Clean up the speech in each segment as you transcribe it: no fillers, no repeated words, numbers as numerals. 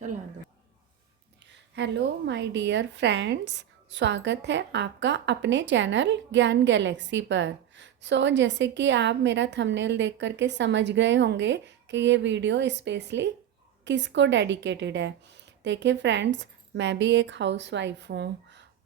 चला दो। Hello my dear friends, स्वागत है आपका अपने चैनल ज्ञान गैलेक्सी पर। जैसे कि आप मेरा थंबनेल देख करके समझ गए होंगे कि ये वीडियो स्पेशली किसको डेडिकेटेड है। देखिए फ्रेंड्स, मैं भी एक हाउसवाइफ हूँ,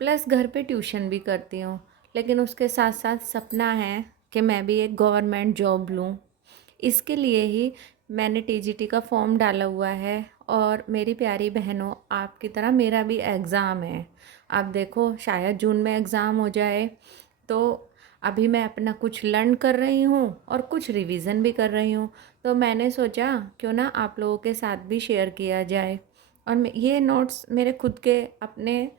प्लस घर पे ट्यूशन भी करती हूँ, लेकिन उसके साथ साथ सपना है कि मैं भी एक गवर्नमेंट जॉब लूँ। इसके लिए ही मैंने टीजीटी का फॉर्म डाला हुआ है। और मेरी प्यारी बहनों, आपकी तरह मेरा भी एग्ज़ाम है। आप देखो, शायद जून में एग्ज़ाम हो जाए। तो अभी मैं अपना कुछ लर्न कर रही हूँ और कुछ रिवीजन भी कर रही हूँ। तो मैंने सोचा क्यों ना आप लोगों के साथ भी शेयर किया जाए। और ये नोट्स मेरे खुद के अपने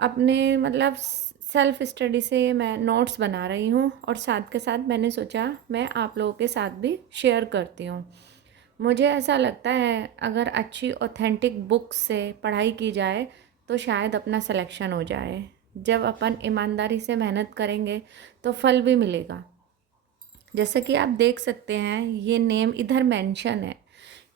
अपने मतलब सेल्फ स्टडी से मैं नोट्स बना रही हूँ, और साथ के साथ मैंने सोचा मैं आप लोगों के साथ भी शेयर करती हूँ। मुझे ऐसा लगता है अगर अच्छी ऑथेंटिक बुक से पढ़ाई की जाए तो शायद अपना सिलेक्शन हो जाए। जब अपन ईमानदारी से मेहनत करेंगे तो फल भी मिलेगा। जैसे कि आप देख सकते हैं, ये नेम इधर मेंशन है।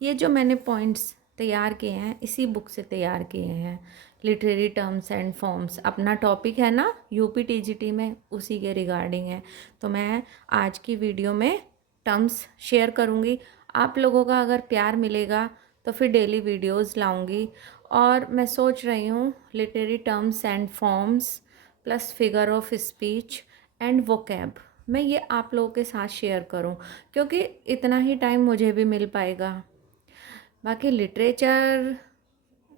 ये जो मैंने पॉइंट्स तैयार किए हैं इसी बुक से तैयार किए हैं। लिटरेरी टर्म्स एंड फॉर्म्स अपना टॉपिक है ना, यूपी टीजीटी में, उसी के रिगार्डिंग है। तो मैं आज की वीडियो में टर्म्स शेयर करूँगी। आप लोगों का अगर प्यार मिलेगा तो फिर डेली वीडियोस लाऊंगी। और मैं सोच रही हूँ literary terms and forms plus figure of speech and vocab मैं ये आप लोगों के साथ शेयर करूं, क्योंकि इतना ही टाइम मुझे भी मिल पाएगा। बाकी लिटरेचर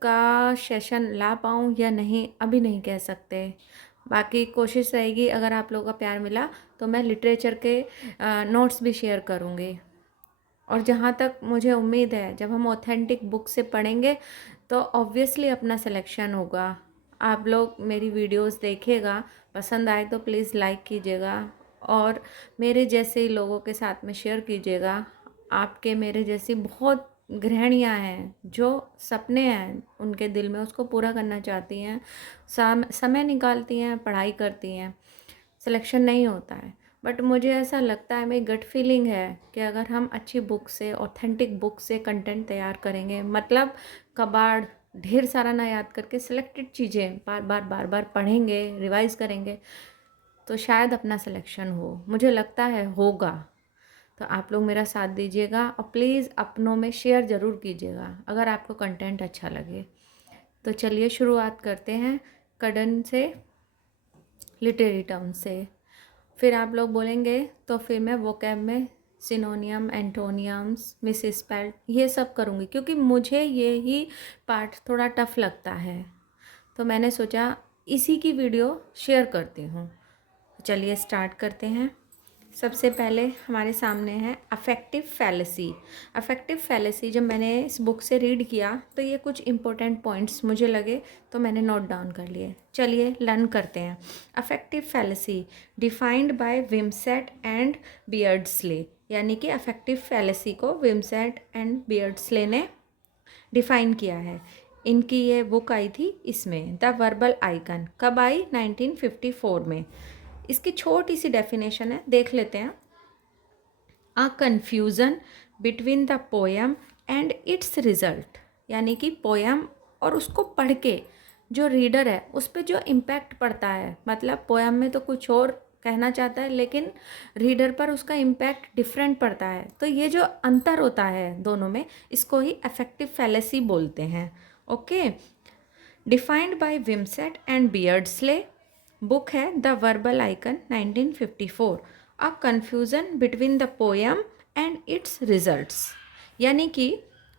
का सेशन ला पाऊँ या नहीं अभी नहीं कह सकते। बाकी कोशिश रहेगी, अगर आप लोगों का प्यार मिला तो मैं लिटरेचर के नोट्स भी शेयर करूँगी। और जहाँ तक मुझे उम्मीद है, जब हम ऑथेंटिक बुक से पढ़ेंगे तो ऑब्वियसली अपना सिलेक्शन होगा। आप लोग मेरी वीडियोस देखिएगा, पसंद आए तो प्लीज़ लाइक कीजिएगा और मेरे जैसे ही लोगों के साथ में शेयर कीजिएगा। आपके मेरे जैसी बहुत गृहिणियाँ हैं जो सपने हैं उनके दिल में, उसको पूरा करना चाहती हैं, समय निकालती हैं, पढ़ाई करती हैं, सिलेक्शन नहीं होता है। बट मुझे ऐसा लगता है, मेरी गट फीलिंग है कि अगर हम अच्छी बुक से, ऑथेंटिक बुक से कंटेंट तैयार करेंगे, मतलब कबाड़ ढेर सारा ना याद करके सिलेक्टेड चीज़ें बार बार पढ़ेंगे, रिवाइज करेंगे, तो शायद अपना सिलेक्शन हो। मुझे लगता है होगा। तो आप लोग मेरा साथ दीजिएगा और प्लीज़ अपनों में शेयर ज़रूर कीजिएगा अगर आपको कंटेंट अच्छा लगे। तो चलिए शुरुआत करते हैं कड़न से, लिटरेरी टर्म से। फिर आप लोग बोलेंगे तो फिर मैं वोकैब में सिनोनियम, एंटोनियम्स, मिसस्पेल्ड ये सब करूँगी, क्योंकि मुझे ये ही पार्ट थोड़ा टफ लगता है। तो मैंने सोचा इसी की वीडियो शेयर करती हूँ। चलिए स्टार्ट करते हैं। सबसे पहले हमारे सामने है अफेक्टिव फैलेसी। अफेक्टिव फैलेसी जब मैंने इस बुक से रीड किया तो ये कुछ इंपॉर्टेंट पॉइंट्स मुझे लगे, तो मैंने नोट डाउन कर लिए। चलिए लर्न करते हैं। Affective fallacy defined by Wimsatt and Beardsley, यानी कि अफेक्टिव फैलेसी को विमसेट एंड बियर्ड्सले ने डिफ़ाइन किया है। इनकी ये बुक आई थी, इसमें द वर्बल आइकन कब आई, 1954 में। इसकी छोटी सी डेफिनेशन है, देख लेते हैं। A confusion between the poem and its result, यानी कि पोएम और उसको पढ़ के जो रीडर है उस पर जो इम्पैक्ट पड़ता है, मतलब पोएम में तो कुछ और कहना चाहता है लेकिन रीडर पर उसका इम्पैक्ट डिफरेंट पड़ता है। तो ये जो अंतर होता है दोनों में, इसको ही अफेक्टिव फैलेसी बोलते हैं। Okay, defined by Wimsatt and Beardsley. Book है the verbal icon, 1954। A confusion between the poem and its results, यानी कि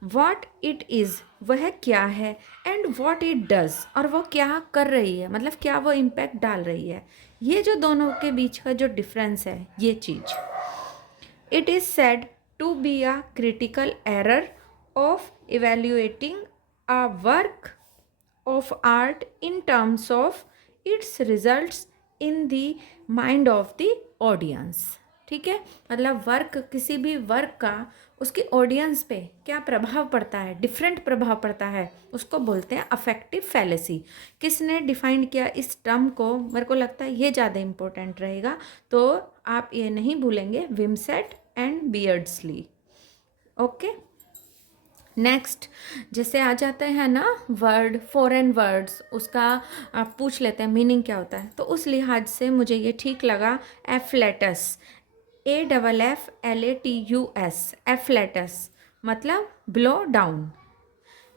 व्हाट इट इज़, वह क्या है, एंड व्हाट इट डज, और वो क्या कर रही है, मतलब क्या वो इम्पैक्ट डाल रही है। ये जो दोनों के बीच का जो डिफरेंस है, ये चीज़। It is said to be a critical error of evaluating a work of art in terms of its results in the mind of the audience। ठीक है, मतलब वर्क, किसी भी वर्क का उसकी ऑडियंस पे क्या प्रभाव पड़ता है, डिफरेंट प्रभाव पड़ता है, उसको बोलते हैं अफेक्टिव फैलेसी। किसने डिफाइन किया इस टर्म को, मेरे को लगता है ये ज़्यादा इम्पोर्टेंट रहेगा, तो आप ये नहीं भूलेंगे, विमसेट एंड बियर्ड्सली। ओके, नेक्स्ट जैसे आ जाते हैं ना वर्ड, फॉरेन वर्ड्स, उसका आप पूछ लेते हैं मीनिंग क्या होता है, तो उस लिहाज से मुझे ये ठीक लगा एफ्लेटस, AFFLATUS, एफ्लेटस मतलब ब्लो डाउन।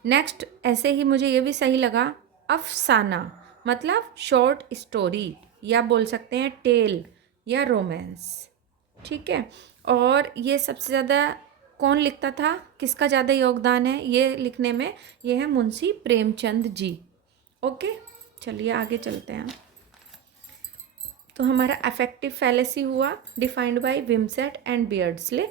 नेक्स्ट ऐसे ही मुझे ये भी सही लगा अफसाना, मतलब शॉर्ट स्टोरी या बोल सकते हैं टेल या रोमांस। ठीक है, और ये सबसे ज़्यादा कौन लिखता था, किसका ज़्यादा योगदान है ये लिखने में, ये है मुंशी प्रेमचंद जी। ओके, चलिए आगे चलते हैं। तो हमारा अफेक्टिव फैलेसी हुआ defined by Wimsatt and Beardsley.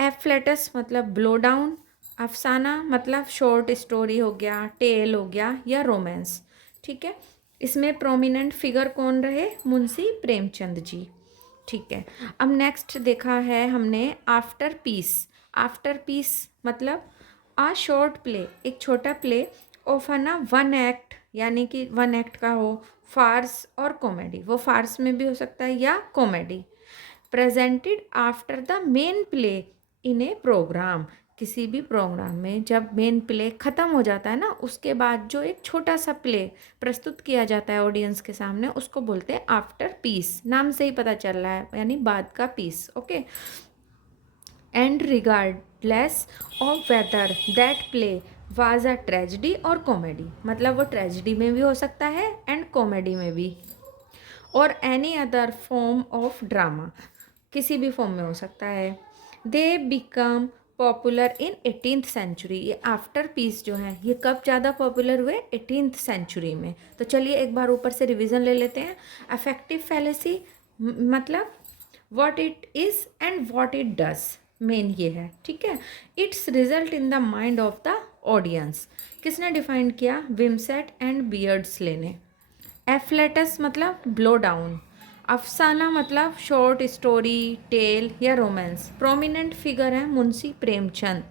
एफ्लेटस मतलब ब्लो डाउन, अफसाना मतलब शॉर्ट स्टोरी हो गया, टेल हो गया या रोमांस। ठीक है, इसमें प्रोमिनेंट फिगर कौन रहे, मुंशी प्रेमचंद जी। ठीक है, अब नेक्स्ट देखा है हमने आफ्टर पीस। आफ्टर पीस मतलब आ शॉर्ट प्ले, एक छोटा प्ले ऑफ है ना वन एक्ट, यानी कि वन एक्ट का हो, फार्स और कॉमेडी, वो फार्स में भी हो सकता है या comedy, presented after the main play in a program. किसी भी प्रोग्राम में जब मेन प्ले ख़त्म हो जाता है ना, उसके बाद जो एक छोटा सा प्ले प्रस्तुत किया जाता है ऑडियंस के सामने, उसको बोलते हैं आफ्टर पीस। नाम से ही पता चल रहा है, यानी बाद का piece. Okay, and regardless of whether that play was a tragedy और कॉमेडी, मतलब वो ट्रेजिडी में भी हो सकता है एंड कॉमेडी में भी, और any other form of drama, किसी भी फॉर्म में हो सकता है। They become popular in 18th century. ये आफ्टर पीस जो है ये कब ज़्यादा पॉपुलर हुए, 18th सेंचुरी में। तो चलिए एक बार ऊपर से रिवीजन ले लेते हैं। अफेक्टिव फैलेसी मतलब what it is and what it does, main ये है। ठीक है, it's result in the mind of the audience, किसने डिफाइन किया, विमसेट एंड बियर्डस्ले ने। एफ्लेटस मतलब ब्लो डाउन, अफसाना मतलब शॉर्ट स्टोरी, टेल या रोमांस, प्रोमिनेंट फिगर है मुंशी प्रेमचंद।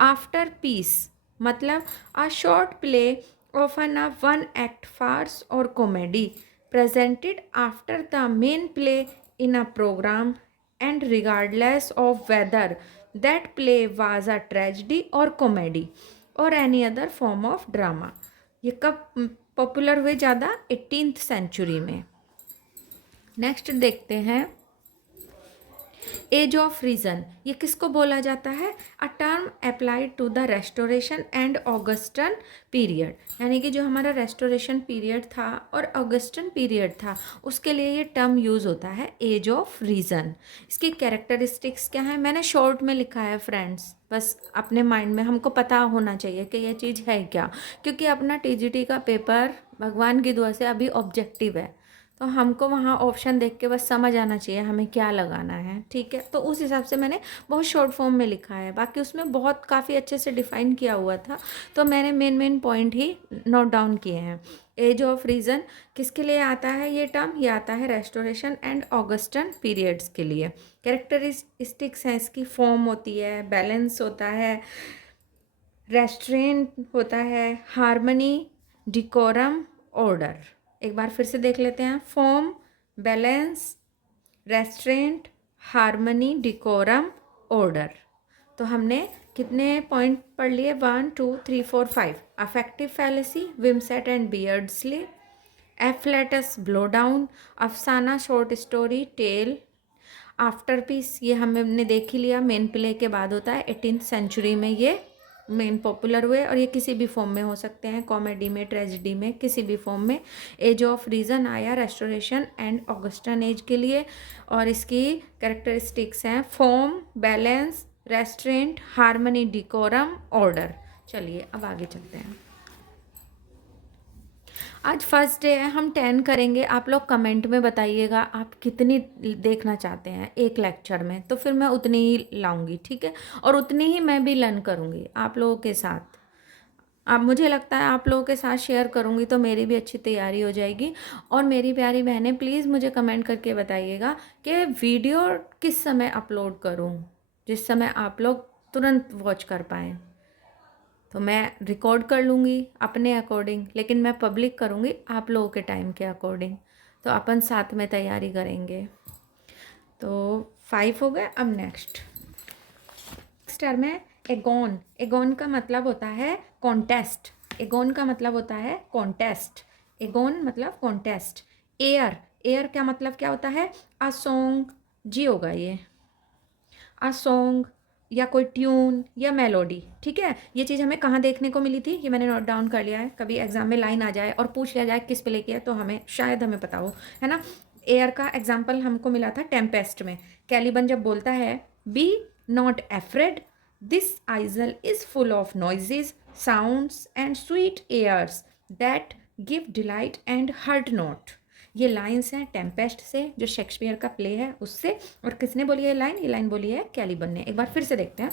आफ्टर पीस मतलब a short play of an one act farce और comedy presented after the main play in a program and regardless of whether that play was a tragedy और comedy और any other form of drama. ये कब popular हुए ज़्यादा, 18th century में। Next देखते हैं एज ऑफ रीज़न, ये किसको बोला जाता है, a term applied to the restoration and Augustan period, यानी कि जो हमारा रेस्टोरेशन पीरियड था और ऑगस्टन पीरियड था उसके लिए ये टर्म यूज़ होता है एज ऑफ रीज़न। इसकी कैरेक्टरिस्टिक्स क्या है, मैंने शॉर्ट में लिखा है फ्रेंड्स, बस अपने माइंड में हमको पता होना चाहिए कि ये चीज़ है क्या, क्योंकि अपना टीजीटी का पेपर भगवान की दुआ से अभी ऑब्जेक्टिव है, तो हमको वहाँ ऑप्शन देख के बस समझ आना चाहिए हमें क्या लगाना है। ठीक है, तो उस हिसाब से मैंने बहुत शॉर्ट फॉर्म में लिखा है, बाकी उसमें बहुत काफ़ी अच्छे से डिफाइन किया हुआ था, तो मैंने मेन पॉइंट ही नोट डाउन किए हैं। एज ऑफ रीज़न किसके लिए आता है ये टर्म, ये आता है रेस्टोरेशन एंड ऑगस्टन पीरियड्स के लिए। कैरेक्टरिस्टिक्स हैं इसकी, फॉर्म होती है, बैलेंस होता है, रेस्ट्रेंट होता है, हार्मनी, डिकोरम, ऑर्डर। एक बार फिर से देख लेते हैं, form, balance, restraint, harmony, decorum, order. तो हमने कितने पॉइंट पढ़ लिए, 1 2 3 4 5। Affective fallacy, Wimsatt and Beardsley, afflatus blow down, अफसाना short story, tale, after piece ये हमने देख ही लिया, मेन प्ले के बाद होता है, 18th सेंचुरी में ये मेन पॉपुलर हुए, और ये किसी भी फॉर्म में हो सकते हैं, कॉमेडी में, ट्रेजिडी में, किसी भी फॉर्म में। एज ऑफ रीज़न आया रेस्टोरेशन एंड ऑगस्टन एज के लिए, और इसकी कैरेक्टरिस्टिक्स हैं form, balance, restraint, harmony, decorum, order. चलिए अब आगे चलते हैं। आज फर्स्ट डे है, हम 10 करेंगे। आप लोग कमेंट में बताइएगा आप कितनी देखना चाहते हैं एक लेक्चर में, तो फिर मैं उतनी ही लाऊंगी। ठीक है, और उतनी ही मैं भी लर्न करूंगी आप लोगों के साथ। अब मुझे लगता है आप लोगों के साथ शेयर करूंगी तो मेरी भी अच्छी तैयारी हो जाएगी। और मेरी प्यारी बहनें प्लीज़ मुझे कमेंट करके बताइएगा कि वीडियो किस समय अपलोड करूं, जिस समय आप लोग तुरंत वॉच कर पाएँ। तो मैं रिकॉर्ड कर लूँगी अपने अकॉर्डिंग, लेकिन मैं पब्लिक करूँगी आप लोगों के टाइम के अकॉर्डिंग, तो अपन साथ में तैयारी करेंगे। तो 5 हो गए। अब नेक्स्ट टर्म है एगोन, एगोन का मतलब होता है कॉन्टेस्ट, एगोन का मतलब होता है कॉन्टेस्ट, एगोन मतलब कॉन्टेस्ट। एयर, एयर का मतलब क्या होता है? अ सॉन्ग, जी होगा ये, अ सॉन्ग या कोई ट्यून या मेलोडी, ठीक है। ये चीज़ हमें कहाँ देखने को मिली थी, ये मैंने नोट डाउन कर लिया है, कभी एग्जाम में लाइन आ जाए और पूछ लिया जाए किस पे लेके है तो हमें शायद हमें पता हो, है ना। एयर का एग्जाम्पल हमको मिला था टेम्पेस्ट में। कैलिबन जब बोलता है be not afraid, this isle is full of noises, sounds and sweet airs that give delight and hurt not. ये लाइन्स हैं टेम्पेस्ट से, जो शेक्सपियर का प्ले है उससे। और किसने बोली है लाइन? ये लाइन बोली है कैलिबन ने। एक बार फिर से देखते हैं।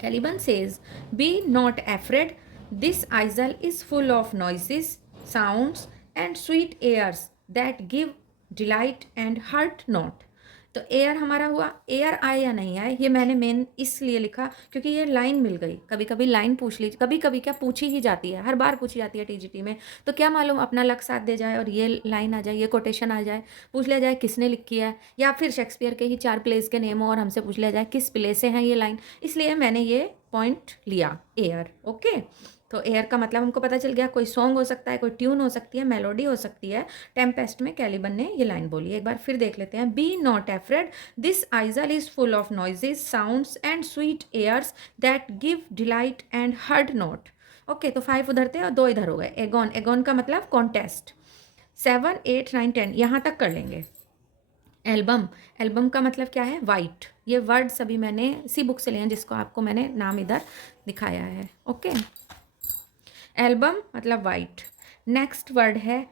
Caliban says be not afraid, this isle is full of noises, sounds and sweet airs that give delight and hurt not. तो एयर हमारा हुआ, एयर आए या नहीं आए ये मैंने मेन इसलिए लिखा क्योंकि ये लाइन मिल गई। कभी कभी लाइन पूछ लीजिए, कभी कभी क्या पूछी ही जाती है, हर बार पूछी जाती है टीजीटी में, तो क्या मालूम अपना लक साथ दे जाए और ये लाइन आ जाए, ये कोटेशन आ जाए, पूछ लिया जाए किसने लिखी है, या फिर शेक्सपियर के ही 4 प्लेस के नेम हो और हमसे पूछ लिया जाए किस प्ले से हैं ये लाइन। इसलिए मैंने ये पॉइंट लिया एयर। ओके, तो एयर का मतलब हमको पता चल गया, कोई सॉन्ग हो सकता है, कोई ट्यून हो सकती है, मेलोडी हो सकती है। टेम्पेस्ट में कैलिबन ने ये लाइन बोली। एक बार फिर देख लेते हैं। Be not afraid, this isle is full of noises, sounds and sweet airs that give delight and hurt not. Okay, तो 5 उधर थे और 2 इधर हो गए। एगोन, एगोन का मतलब कॉन्टेस्ट। 7, 8, 9, 10 यहाँ तक कर लेंगे। एल्बम, एल्बम का मतलब क्या है? वाइट। ये वर्ड सभी मैंने इसी बुक से लिए हैं जिसको आपको मैंने नाम इधर दिखाया है। ओके, एल्बम मतलब वाइट। नेक्स्ट वर्ड है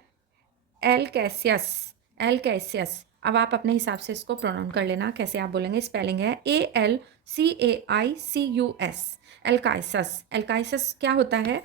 एलकैसियस, एलकैसियस। अब आप अपने हिसाब से इसको प्रोनाउंस कर लेना कैसे आप बोलेंगे। स्पेलिंग है ALCAICUS, एल्काइसस। एल्काइसस क्या होता है?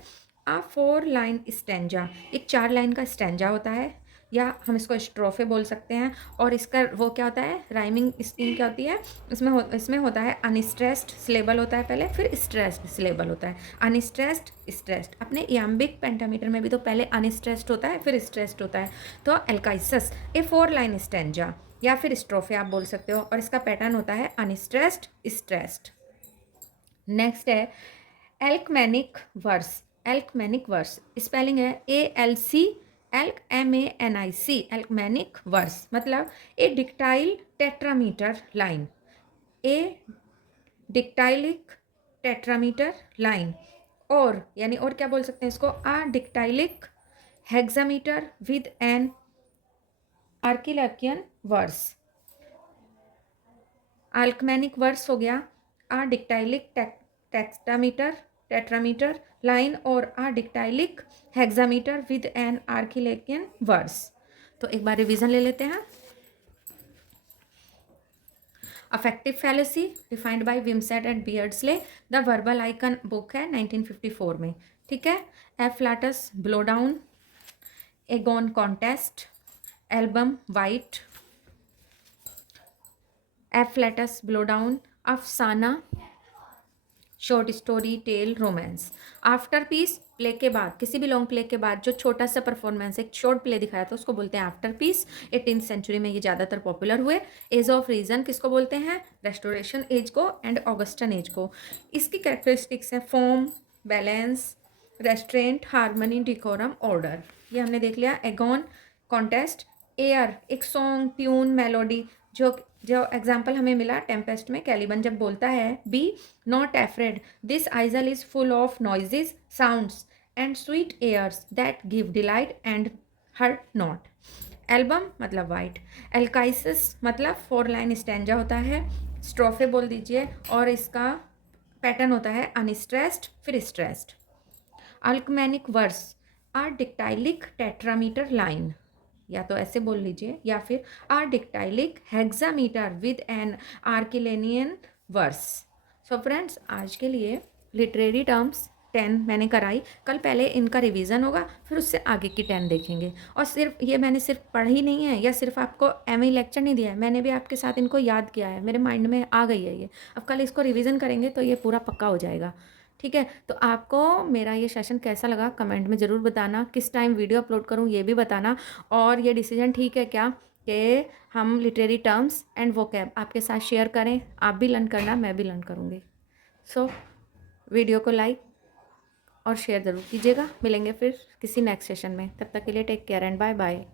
अ 4 लाइन स्टेंजा, एक 4 लाइन का स्टेंजा होता है, या हम इसको स्ट्रोफे बोल सकते हैं। और इसका वो क्या होता है, राइमिंग स्कीम क्या होती है इसमें होता है अनस्ट्रेस्ड सिलेबल होता है पहले, फिर स्ट्रेस्ड सिलेबल होता है। Unstressed, stressed. अपने इयाम्बिक पेंटामीटर में भी तो पहले अनस्ट्रेस्ड होता है फिर स्ट्रेस्ड होता है। तो एल्काइसस ए 4 लाइन स्टेंजा या फिर स्ट्रोफे आप बोल सकते हो, और इसका पैटर्न होता है अनस्ट्रेस्ड, स्ट्रेस्ड। नेक्स्ट है Alcmanic verse, Alcmanic verse. Spelling है ALC alc MANIC, Alcmanic verse मतलब a dactyl tetrameter line, a dactylic tetrameter line. और यानी और क्या बोल सकते हैं इसको? A dactylic hexameter with an Archilochian verse. Alcmanic verse हो गया a dactylic tetrameter tetrameter line और a dactylic hexameter with an Archilochian verse. तो एक बार रिवीजन ले लेते हैं। Affective fallacy defined by Wimsatt and बियर्डसले, the verbal icon book है 1954 में, ठीक है। Afflatus blow down, agon contest, album white, afflatus blow down, अफसाना short story tale romance. After piece play के बाद, किसी भी लॉन्ग प्ले के बाद जो छोटा सा परफॉर्मेंस एक शॉर्ट प्ले दिखाया था उसको बोलते हैं आफ्टर पीस। 18th सेंचुरी में ये ज़्यादातर पॉपुलर हुए। एज ऑफ रीजन किसको बोलते हैं? रेस्टोरेशन एज को एंड ऑगस्टन एज को। इसकी कैरेक्टरिस्टिक्स हैं form, balance, restraint, harmony, decorum, order. ये हमने देख लिया। एगोन कॉन्टेस्ट, एयर एक सॉन्ग, ट्यून, मेलोडी। जो जो एग्जाम्पल हमें मिला टेम्पेस्ट में, कैलिबन जब बोलता है be not afraid, this isle is full of noises, sounds and sweet airs that give delight and hurt not. Album मतलब वाइट। एल्काइसिस मतलब 4 लाइन स्टेंजा होता है, स्ट्रोफे बोल दीजिए, और इसका पैटर्न होता है अनस्ट्रेस्ड फिर stressed. Alcmanic verse are dactylic tetrameter line, या तो ऐसे बोल लीजिए, या फिर are dactylic hexameter with an Archilochian verse. So friends, आज के लिए लिटरेरी टर्म्स 10 मैंने कराई। कल पहले इनका रिवीजन होगा, फिर उससे आगे की 10 देखेंगे। और सिर्फ ये मैंने सिर्फ पढ़ी नहीं है या सिर्फ आपको एम लेक्चर नहीं दिया है, मैंने भी आपके साथ इनको याद किया है, मेरे माइंड में आ गई है ये। अब कल इसको रिवीजन करेंगे तो ये पूरा पक्का हो जाएगा, ठीक है। तो आपको मेरा ये सेशन कैसा लगा कमेंट में ज़रूर बताना। किस टाइम वीडियो अपलोड करूँ ये भी बताना। और ये डिसीजन ठीक है क्या कि हम लिटरेरी टर्म्स एंड वोकैब आपके साथ शेयर करें? आप भी लर्न करना, मैं भी लर्न करूँगी। सो वीडियो को लाइक और शेयर ज़रूर कीजिएगा। मिलेंगे फिर किसी नेक्स्ट सेशन में, तब तक के लिए take care and bye bye.